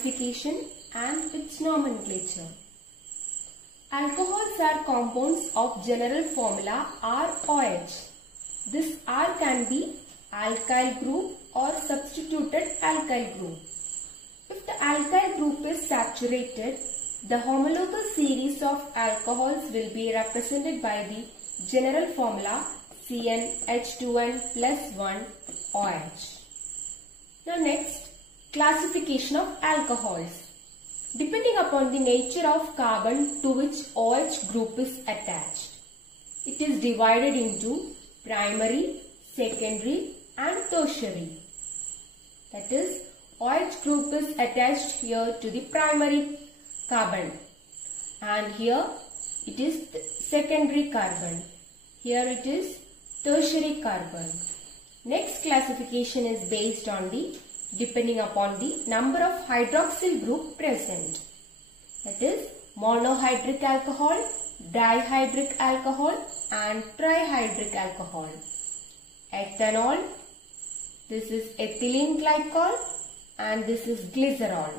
classification and its nomenclature. Alcohols are compounds of general formula ROH. This R can be alkyl group or substituted alkyl group. If the alkyl group is saturated, the homologous series of alcohols will be represented by the general formula CnH2n plus 1 OH. Now next, classification of alcohols. Depending upon the nature of carbon to which OH group is attached, it is divided into primary, secondary and tertiary. That is, OH group is attached here to the primary carbon and here it is secondary carbon. Here it is tertiary carbon. Next classification is based on the depending upon the number of hydroxyl group present. That is monohydric alcohol, dihydric alcohol and trihydric alcohol. Ethanol, this is ethylene glycol and this is glycerol.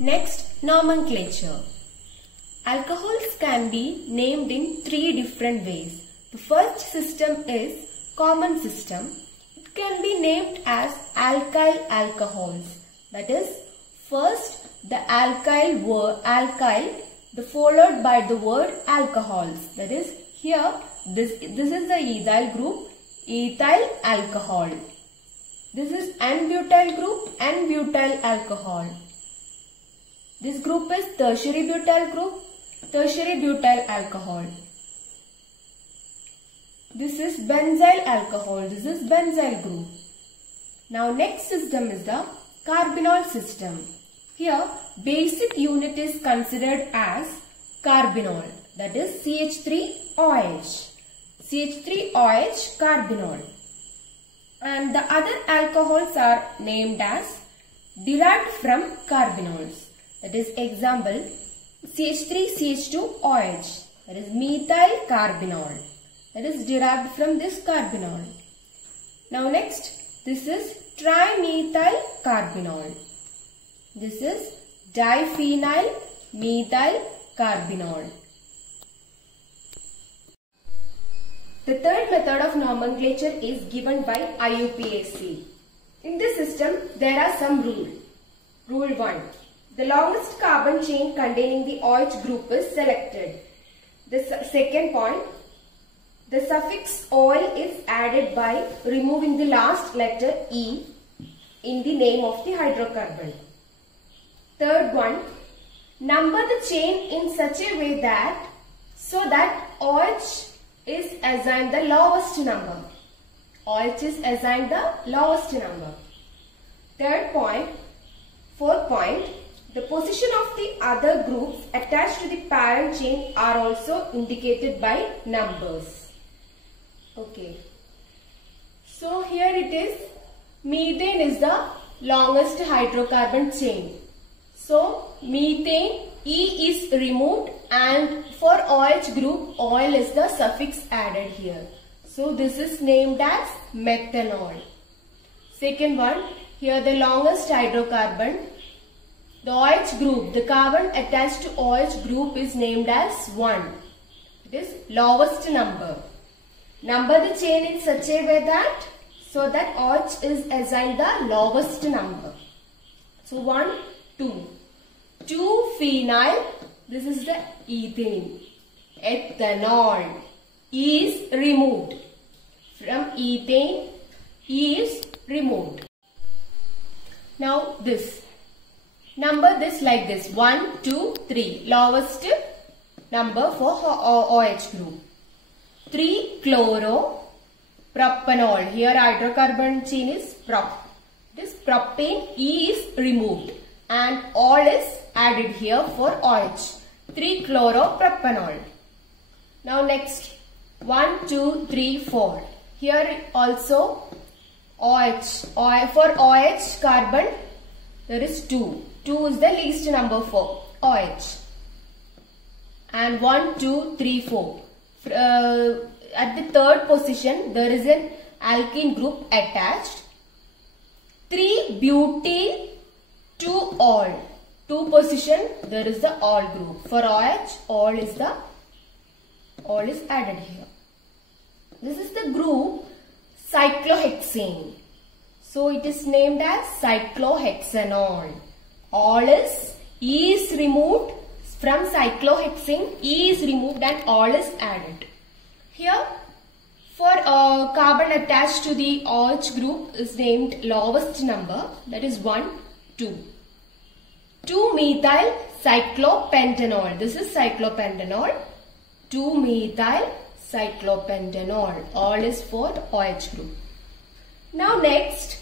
Next, nomenclature. Alcohols can be named in three different ways. The first system is common system. It can be named as alkyl alcohols. That is, first the alkyl word alkyl, followed by the word alcohols. That is, here this is the ethyl group, ethyl alcohol. This is N-butyl group, N-butyl alcohol. This group is tertiary butyl group, tertiary butyl alcohol. This is benzyl alcohol, this is benzyl group. Now next system is the carbinol system. Here basic unit is considered as carbinol, that is CH3OH. CH3OH carbinol. And the other alcohols are named as derived from carbinols. That is example CH3CH2OH, that is methyl carbinol. That is derived from this carbinol. Now next, this is trimethyl carbinol. This is diphenyl methyl carbinol. The third method of nomenclature is given by IUPAC. In this system, there are some rules. Rule 1. The longest carbon chain containing the OH group is selected. The second point, the suffix ol is added by removing the last letter E in the name of the hydrocarbon. Third one, number the chain in such a way that so that OH is assigned the lowest number. OH is assigned the lowest number. Fourth point, the position of the other groups attached to the parent chain are also indicated by numbers. Okay. So here it is, methane is the longest hydrocarbon chain. So methane, E is removed and for OH group, oil is the suffix added here. So this is named as methanol. Second one, here the longest hydrocarbon, the OH group, the carbon attached to OH group is named as 1. It is lowest number. Number the chain in such a way that so that OH is assigned the lowest number. So 1, 2. 2-phenyl, this is the ethane. Ethanol, E is removed. From ethane, E is removed. Now this. Number this like this. 1, 2, 3. Lowest number for OH group. 3-chloro-propanol. Here hydrocarbon chain is prop. This propane, E is removed and all is added here for OH. 3-chloro-propanol. Now next 1, 2, 3, 4. Here also OH. For OH carbon there is 2. 2 is the least number for OH. And 1, 2, 3, 4. At the third position there is an alkene group attached. 3-butyl 2 all. 2 position, there is the all group. For OH, all is added here. This is the group cyclohexane. So it is named as cyclohexanol. All E is removed from cyclohexane. E is removed and all is added. Here, for carbon attached to the OH group is named lowest number, that is 1, 2. 2-methyl cyclopentanol. This is cyclopentanol. 2-methyl cyclopentanol. All is for OH group. Now next,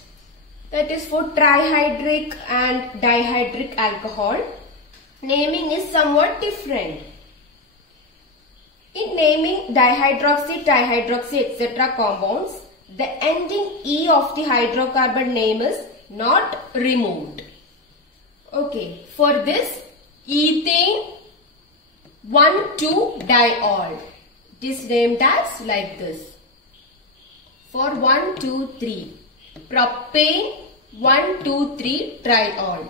that is for trihydric and dihydric alcohol. Naming is somewhat different. In naming dihydroxy, trihydroxy, etc. compounds, the ending E of the hydrocarbon name is not removed. Okay, for this, ethane 1,2-diol. It is named as like this. For 1,2,3. Propane 1,2,3-triol.